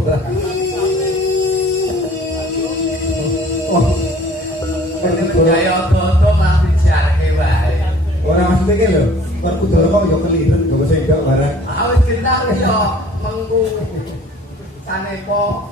Oh. Kaya oto-oto malah dijarke wae. Ora maksud iki lho, kok kudu kok yo keliren gowo sendok barang. Ah wis kenal yo mengku sanepo